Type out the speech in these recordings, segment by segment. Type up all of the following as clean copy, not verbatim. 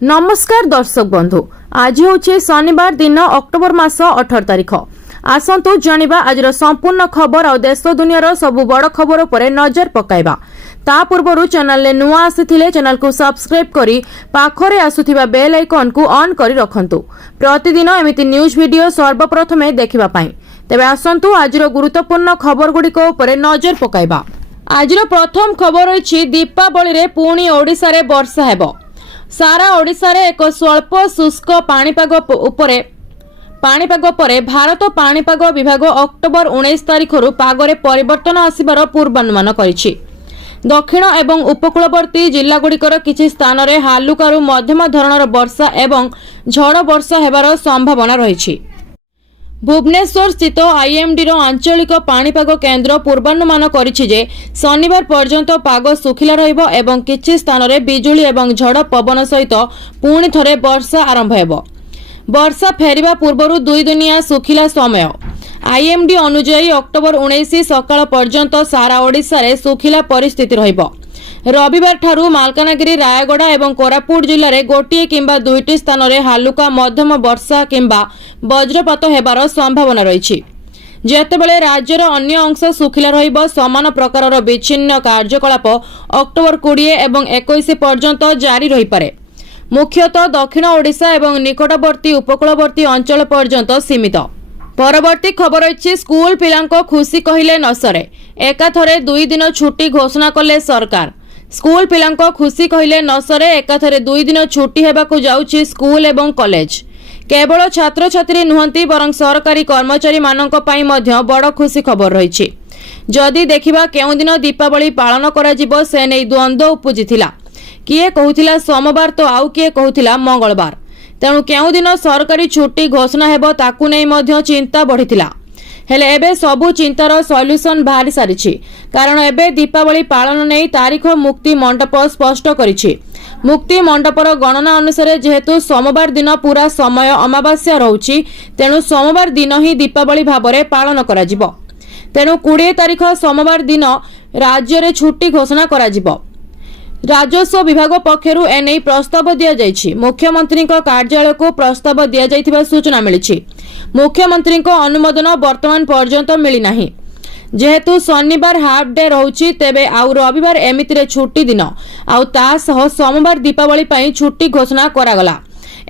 नमस्कार दर्शक बंधु, आज हूँ शनिवार दिन अक्टोबर मास 18 तारिख। आसतु जानिबा आज संपूर्ण खबर और देश दुनिया सबु बड़ खबर पर नजर पकाइबा। ता पूर्व चैनल ले नुआ आसीथिले चैनल को सब्सक्राइब करी पाखरे आसुथिबा बेल आइकन को ऑन करी रखंतु प्रतिदिन एमिति न्यूज वीडियो सर्वप्रथमे देखिबा पई। तेबे आसंतु आजिर गुरुत्वपूर्ण खबर गुड़िक उपर नजर पकाइबा। आजिर प्रथम खबर होइछि दीपावली रे पुणी ओडिसा रे वर्षा हेबो। सारा ओडिसा रे एक स्वल्प शुष्क पाणीपाग परे भारत पाणीपाग विभाग अक्टोबर 19 तारिख पागरे परिवर्तन आसिबार पूर्वानुमान करिछि। दक्षिण एवं उपकूलवर्ती जिल्लागुड़िकर किछि स्थान रे हालुकारू मध्यम धरणर वर्षा एवं झड़ वर्षा हेबार संभावना रहिछि। भुवनेश्वर स्थित आईएमडी आंचलिक पाणीपाग केन्द्र पूर्वानुमान करिछि जे शनिवार पर्यंत पाग सुखिला रहिबो एवं किछि स्थान रे बिजुली एवं झड़ पवन सहित पुणी थरे वर्षा आरंभ हेबो। वर्षा फेरिबा पूर्वरु 2 दिनिया सुखिला समय। आईएमडी अनुसार अक्टोबर 19 सकाळ पर्यंत सारा ओडिसा रे सुखिला परिस्थिति रहिबो। रविवार ठारू मालकानगिरी, रायगड़ा एवं कोरापुट जिले में गोटे किंबा दुईटी स्थान रे हालुका मध्यम वर्षा किंबा वज्रपात हेबार संभावना रही। जेतेबेले राज्यर अन्य अंश सुखिला रहिबो, समान प्रकारर विच्छिन्न कार्यकलाप अक्टोबर 20 एवं 21 पर्यंत जारी रही पारे। मुख्यतः दक्षिण ओडिशा एवं निकटवर्ती उपकूलवर्ती अंचल पर्यंत सीमित। परवर्ती खबर अछि स्कूल पिलांको खुशी कहिले न सरे, एकाथरे 2 दिन छुट्टी घोषणा कले सरकार। स्कूल पिलांको खुशी कहिले न सरे, एकाथरे 2 दिन छुट्टी हेबाकु जाउछि स्कूल एवं कॉलेज। केवल छात्र छात्री नुहंती बरं सरकारी कर्मचारी मानक पई मध्य बड़ खुशी खबर रहिछि। जदि देखिबा केउ दिन दीपावली पालन करा जिवो से नै द्वंद्व उपजिथिला। किए कहूथिला सोमवार तो आउ किए कहूथिला मंगलवार। तेणु केउ दिन सरकारी छुट्टी घोषणा हेबो ताकु नै मध्य चिंता बढ़िथिला। हेले एबे सबु चिंतार सॉल्यूशन बाहरी सारिछि, कारण एबे दीपावली पालन नै तारीख मुक्ति मंडप स्पष्ट करिछि। मुक्ति मंडपर गणना अनुसार जेहेतु सोमवार दिन पूरा समय अमावास्या रहुछि, तेणु सोमवार दिन ही दीपावली भाबरे पालन करा जिवो। तेणु 20 तारीख सोमवार दिन राज्य रे छुट्टी घोषणा करा जिवो। राजस्व विभाग पक्षरु एने प्रस्ताव दिया जाइछि। मुख्यमंत्री कार्यालय को प्रस्ताव दिया जाइथिबा सूचना मिलिछि। मुख्यमंत्री अनुमोदन वर्तमान पर्यंत मिली नाही। जेहेतु शनिवार हाफ डे रहुछि, तेबे आउ रविवार एमितिरे छुट्टी दिन आउ ता सह सोमवार दीपावली पई छुट्टी घोषणा करागला।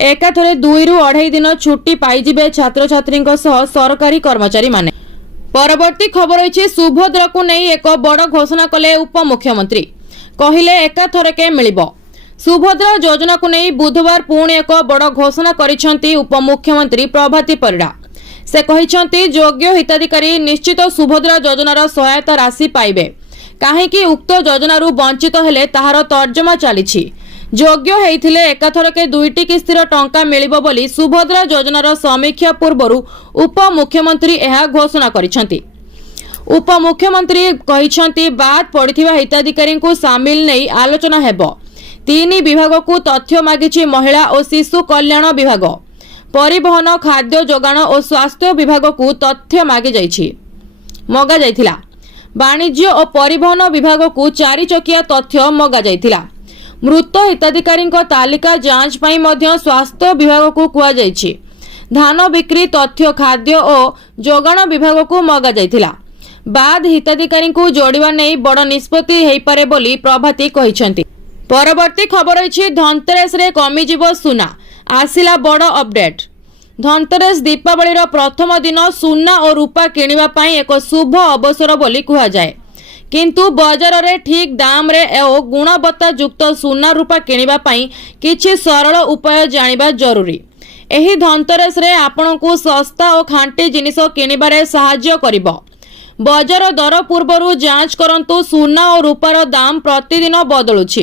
एकाथरे 2 रु 2.5 दिन छुट्टी पाइजिबे छात्र छात्री सह सरकारी कर्मचारी माने। परवर्ती खबर होइछि सुभद्रा को नै एक बड़ घोषणा कले उपमुख्यमंत्री। कहिले एकाथरके मिलिबो। सुभद्रा योजना को नहीं बुधवार पुणी एक बड़ घोषणा करिसेंती उपमुख्यमंत्री प्रभाती परिड़ा। से कहिसेंती योग्य हिताधिकारी निश्चित सुभद्रा योजनार सहायता राशि पाइबे। काहेकि उक्त योजनारू वंचित हेले ताहार तर्जमा चलीछि। योग्य हेइथिले एकाथरके 2टी किस्तीर टंका मिलिबो बोली सुभद्रा योजनार समीक्षा पूर्वरु उपमुख्यमंत्री एहा घोषणा करिसेंती। उपमुख्यमंत्री कहिसेंती बाद पड़िथिबा हिताधिकारी को सामिल नै आलोचना हेबो। 3 विभाग को तथ्य मागिछि महिला और शिशु कल्याण विभाग, परिवहन, खाद्य जोगाण और स्वास्थ्य विभाग को तथ्य मागी मगा जाइथिला। वाणिज्य और परिवहन विभाग को 4 चकिया तथ्य मगा जाइथिला। मृत हिताधिकारी तालिका जांच पई मध्य स्वास्थ्य विभाग को कुआ जाइछि। धान बिक्री तथ्य खाद्य और जोगाण विभाग को मगा जाइथिला। बाद हिताधिकारी को जोड़िबा नै बड़ निष्पत्ति हेइ पारे बोली प्रभाती कहिसेंती। परवर्ती खबर अछि धनतेरस रे कमी जीवो सुना, आसिला बड़ अपडेट। धनतेरस दीपावली रो प्रथम दिन सुना और रूपा किनिबा पई एक शुभ अवसर बोली कुहा जाय। किंतु बाजार रे ठीक दाम रे ओ गुणवत्ता युक्त सुना रूपा किनिबा पई किछि सरल उपाय जानिबा जरूरी। एही धनतेरस रे आपनकु सस्ता और खांटी जिनिस किनिबारे सहाय्य करिवो। बाजार दर पूर्वरु जांच करंतु। सुना और रूपार दाम प्रतिदिन बदलुछि,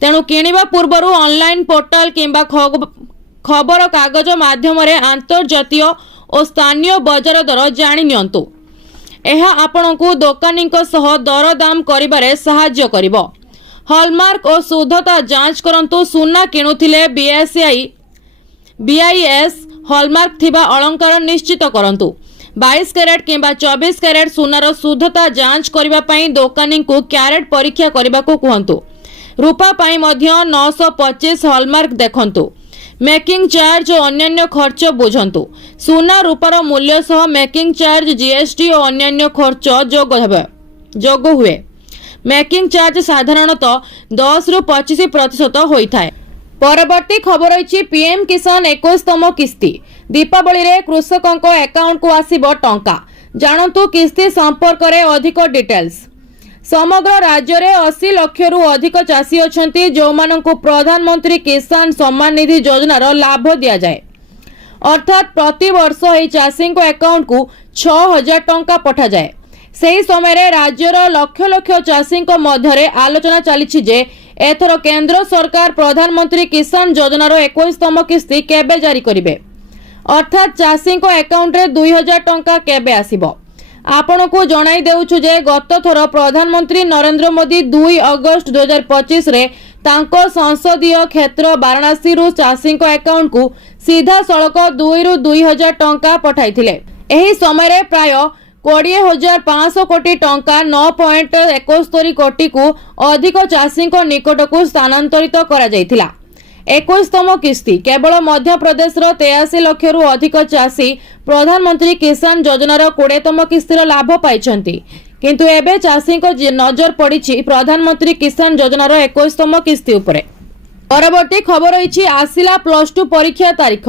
तेणु किनिबा पूर्वरु ऑनलाइन पोर्टल किंबा खबर कागज माध्यम रे अंतर्जातीय और स्थानीय बाजार दर जानि नियंतु। एहा आपनकु दोकानीक सह दर दाम करिबारे सहाय्य करिवो। हॉलमार्क और शुद्धता जांच करंतु। सुना किणुथिले BIS हॉलमार्क थिबा अलंकार निश्चित करंतु। 22 कैरेट किंबा 24 कैरेट सुनार शुद्धता जांच करबा पई दोकानी को कैरेट परीक्षा करबा को कहंतु। रूपा पाई मध्य 925 हॉलमार्क देखंतु। मेकिंग चार्ज और अन्य खर्च बुझंतु। सुना रूपार मूल्य सह मेकिंग चार्ज जीएसटी और अन्य खर्च जोग हुए। मेकिंग चार्ज साधारणतः 10 रु 25% होता है। परवर्ती खबर रही पीएम किसान 21तम किस्ती। दीपावली रे कृषकों अकाउंट को आसीबो टंका। जानतु किस्ती संपर्क में अधिक डिटेल्स। समग्र राज्य में 80 लाख रु अधिक चाषी अछंती जो मानकु प्रधानमंत्री किसान सम्मान निधि योजनार लाभ दिया जाए। अर्थात प्रति वर्ष एही चाषी अकाउंट को 6000 टंका पठा जाए। सही समय राज्यर लक्ष लक्ष चाषी मध्य आलोचना चली जे एथर केंद्र सरकार प्रधानमंत्री किसान योजनार 21तम किस्ती केबे जारी करिवे। अर्थात चाषी अकाउंट रे 2000 टंका केबे आसीबो। आपण को जणाई देउछु जे गत थर प्रधानमंत्री नरेंद्र मोदी 2 अगस्त 2025 रे तांको संसदीय क्षेत्र वाराणसी रु चाषी अकाउंट को सीधा सड़क 2 रु 2000 टंका पठाइथिले। एही समय रे प्राय 20,500 कोटी टंका 9.71 कोटी को अधिक चाषी निकट को स्थानांतरित करा जायथिला। 21तम किस्ती केवल मध्य प्रदेश 83 लाख रु अधिक चाषी प्रधानमंत्री किसान योजनार 20तम किस्तीर लाभ पाइछंती। किंतु एबे चाषी को नजर पड़ी प्रधानमंत्री किसान योजनार 21तम किस्ती उपरे। परवर्ती खबर रही आसिला +2 परीक्षा तारीख।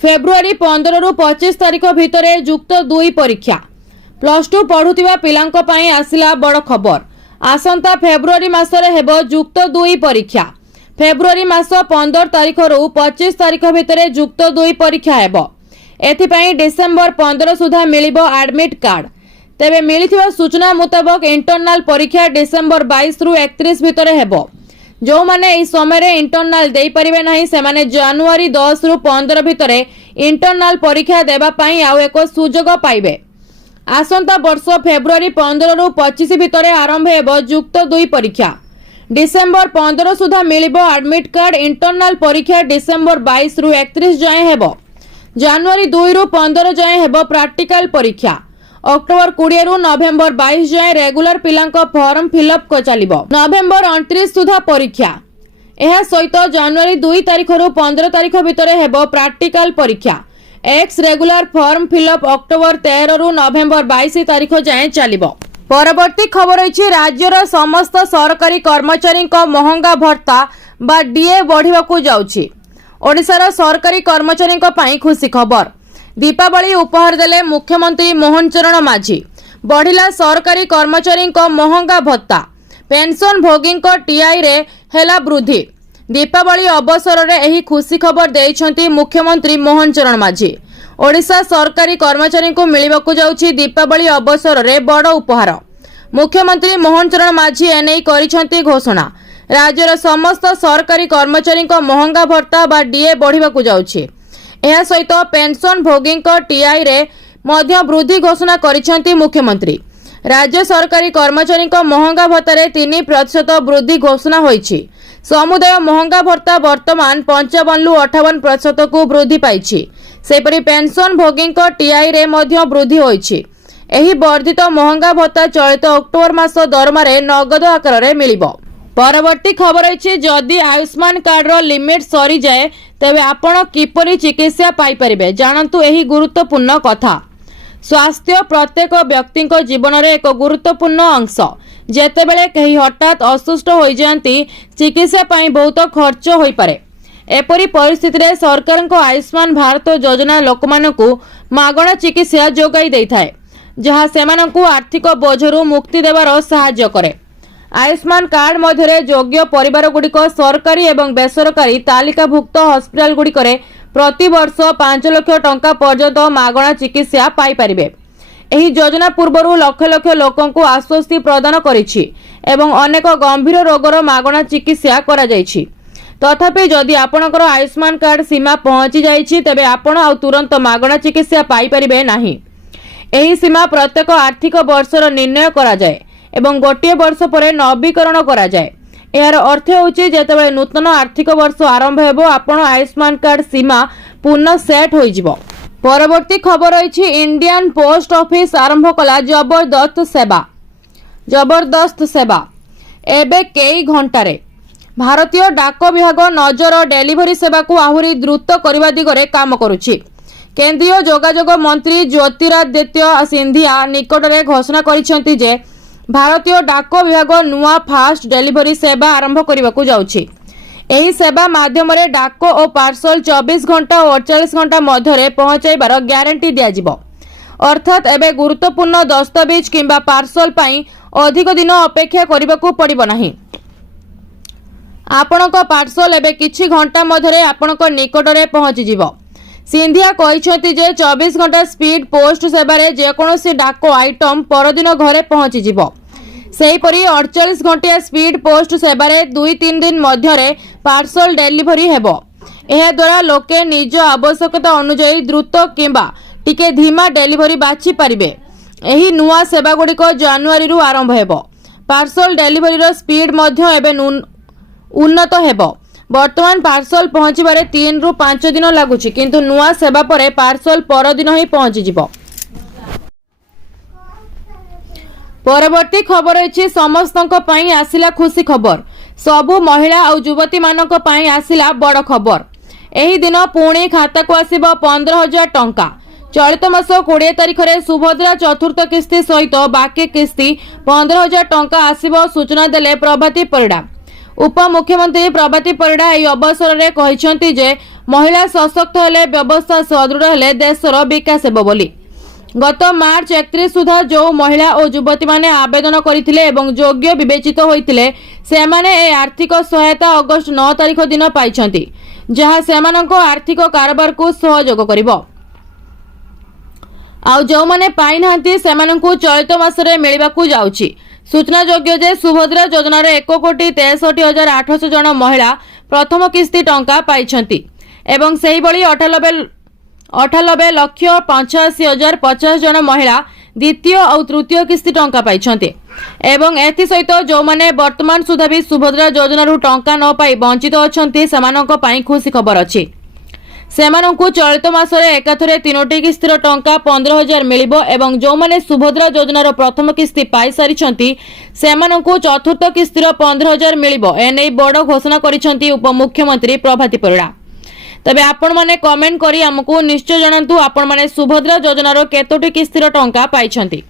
फेब्रुआरी 15 रु 25 तारीख भितर युक्त 2 परीक्षा। +2 पढ़ुथिबा पिलांको पई आसिला बड़ खबर। आसंता फेब्रुआरी मासरे हेबो युक्त 2 परीक्षा। फेब्रुआरी मास 15 तारीख रु 25 तारीख भितर युक्त 2 परीक्षा हेबो। एथिपई डिसेंबर 15 सुधा मिलिबो एडमिट कार्ड। तेबे मिलिथिबा सूचना मुताबक इंटरनल परीक्षा डिसेंबर 22 रु 31 भितर हेबो। जो माने ई समय रे इंटरनल देई परिबे नाही से माने जनवरी 10 रु 15 भितर इंटरनल परीक्षा देबा पई आउ एको सुजोग पाइबे। आसंता वर्ष फेब्रुआरी 15 रु 25 भितर आरंभ हेबो युक्त 2 परीक्षा। डिसेंबर 15 सुधा मिलिबो एडमिट कार्ड। इंटरनल परीक्षा डिसेंबर 22 रु 31 जाए हेबो। जनवरी 2 रु 15 जाए हेबो प्रैक्टिकल परीक्षा। अक्टोबर 20 रु नवेम्बर 22 जाए रेगुलर पिलांको फॉर्म फिलअप को चलिबो। नवेम्बर 29 सुधा परीक्षा। एहा सहित जनवरी 2 तारीख रु 15 तारीख भितर हेबो प्रैक्टिकल परीक्षा। X regular form fill up October 13 रु नवेम्बर 22 तारीख जाए चलिबो। परवर्ती खबर रही राज्यर समस्त सरकारी कर्मचारी महंगा भत्ता बा डीए बढ़िबाकू जाउछि। ओडिशार सरकारी कर्मचारी पई खुशी खबर। दीपावली उपहार देले मुख्यमंत्री मोहन चरण माझी। बढ़िला सरकारी कर्मचारी महंगा भत्ता। पेंशन भोगी टीआई रे हेला वृद्धि। दीपावली अवसर रे एही खुशी खबर देइछंती मुख्यमंत्री मोहन चरण माझी। ओडिशा सरकारी कर्मचारी को मिलिबाकू जाउछि दीपावली अवसर रे बड़ उपहार। मुख्यमंत्री मोहन चरण माझी एने करिछंती घोषणा। राज्यर समस्त सरकारी कर्मचारी महंगा भत्ता बा डीए बढ़िबाकू जाउछि। एहा सहित पेंशन भोगी टीआई रे मध्य वृद्धि घोषणा करिछंती मुख्यमंत्री। राज्य सरकारी कर्मचारी महंगा भत्तारे 3% वृद्धि घोषणा होईछि। समुदाय महंगा भत्ता वर्तमान 55 रु 58% को वृद्धि पाइछि। सेपरि पेंशन भोगी टीआई रे मध्य वृद्धि होईछि। एही वर्धित महंगा भत्ता चलित अक्टोबर मास दरमारे नगद आकार रे मिलिबो। परवर्ती खबर रही जदि आयुष्मान कार्ड रो लिमिट सरी जाए तेबे आपण किपरि चिकित्सा पाई परिबे। जानतु एही गुरुत्वपूर्ण कथा। स्वास्थ्य प्रत्येक व्यक्ति जीवन रे एक गुरुत्वपूर्ण अंश। जेतेबेले कहीं हठात असुस्थ हो जाती चिकित्सा पाई बहुत खर्च होई पारे। एपरी परिस्थिति रे सरकार को आयुष्मान भारत योजना लोकमानकु मागणा चिकित्सा जोगाई देइथाय, जहाँ सेमानकु आर्थिक बोझरू मुक्ति देवार सहाय्य करे। आयुष्मान कार्ड मध्य योग्य परिवार गुड़िक सरकारी एवं बेसरकारी तालिकाभुक्त हस्पिटाल गुड़िकरे प्रति वर्ष 5 लाख टंका पर्यंत मागणा चिकित्सा पाई परिबे। एही योजना पूर्व लक्ष लक्ष लोकंकु आश्वस्ति प्रदान करिछि एवं अनेक गंभीर रोगर मागणा चिकित्सा करा जाइछि। तथापि जदि आपणकर आयुष्मान कार्ड सीमा पहुंची जाइछि तेबे आपण आ तुरंत मागणा चिकित्सा पाई परिबे नाही। एही सीमा प्रत्येक आर्थिक वर्षर निर्णय करा जाए एवं गोटे वर्ष पर नवीकरण करा जाए। यार अर्थ होछि जेतेबेले नूतन आर्थिक वर्ष आरंभ हेबो आपण आयुष्मान कार्ड सीमा पुनः सेट होई जिवो। परवर्ती खबर रही इंडियन पोस्ट ऑफिस आरंभ कला जबरदस्त सेवा। एबे कई घंटारे भारतीय डाक विभाग नजर डेलीवरी सेवा को आहुरी द्रुत करने दिगरे काम करुछि। केंद्रीय जोगाजोग मंत्री ज्योतिरादित्य सिंधिया निकट में घोषणा करिसेंति जे भारतीय डाक विभाग नुआ फास्ट डेलीवरी सेवा आरंभ करने को जाउछि। एही सेवा माध्यम रे डाक और पार्सल 24 घंटा और 48 घंटा मध्य पहुंचाइबार ग्यारंटी दिया जिवो। अर्थात एबे गुरुत्वपूर्ण दस्तावेज किंबा पार्सल पाई अधिक दिन अपेक्षा करबाकू पड़िबो नाही। आपणक पार्सल एबे किछि घंटा मध्य आपणक निकट में पहुंची जिवो। सिंधिया कहिसेंति जे 24 घंटा स्पीड पोस्ट सेवा रे जेकोसी डाक आइटम परदिन घरे पहुंची जिवो। सेहीपरि 48 घंटिया स्पीड पोस्ट सेवा रे 2-3 दिन मध्य पार्सल डेलीवरी हेबो। एहा द्वारा लोके निज आवश्यकता अनुसार द्रुत किंबा टिके धीमा डेलीवरी बाछि पारिबे। एही नुआ सेवा गुड़िक जनवरी रु आरंभ हेबो। पार्सल डेलीवरी रो स्पीड मध्य एबे उन्नत हेबो। वर्तमान पार्सल पहुंचबारे 3 रु 5 दिन लागुछि, किंतु नुआ सेवा परे पार्सल परदिन ही पहुंची जिवो। परवर्ती खबर अछि समस्तक पई आसिला खुशी खबर। सबु महिला और युवती मानक पई आसिला बड़ खबर। एही दिन पुणी खाता को आसिबो 15,000 टंका। चलित मास 20 तारिख रे सुभद्रा चतुर्थ किस्ती सहित बाकी किस्ती 15,000 टंका आसिबो सूचना देले प्रभाती परिडा। उप मुख्यमंत्री प्रभाती परिडा एही अवसर रे कहिसेंति जे महिला सशक्त हेले व्यवस्था सुदृढ़ हेले देशर विकास हेबो बोली। गत मार्च 31 सुधा जो महिला और युवती माने आवेदन करथिले एवं योग्य विवेचित होइथिले सेमाने ए आर्थिक सहायता अगस्त 9 तारिख दिन पाइछंती, जहा सेमानक आर्थिक कारोबार को सहयोग करिवो। आउ जो माने पाई नांती सेमानकु चलित मासरे मिलिबाकू जाउछि। सूचना योग्य जे सुभद्रा योजना रे 1,63,800 जन महिला प्रथम किस्ती टंका पाइछंती एवं सेही बळी 98,85,50,50 जन महिला द्वितीय और तृतीय किस्ती टंका पाइछंती एवं एथि सहित जो माने वर्तमान सुधा भी सुभद्रा योजना रु टंका न पाई वंचित अछंती सेमानक पई खुशी खबर अछि। सेमानंकु चलित मासरे एकाथरे 3टी किस्तीर टंका 15,000 मिलिबो एवं जो माने सुभद्रा योजनार प्रथम किस्ती पाई सारिछंती सेमानंकु चतुर्थ किस्तीर 15,000 मिलिबो। एनै बड़ घोषणा करिछंती उप मुख्यमंत्री प्रभाती परिडा। तबे आपण माने कमेंट करी हमकु निश्चय जणांतु आपण माने सुभद्रा योजनार केतोटी किस्तीर टंका पाइछंती।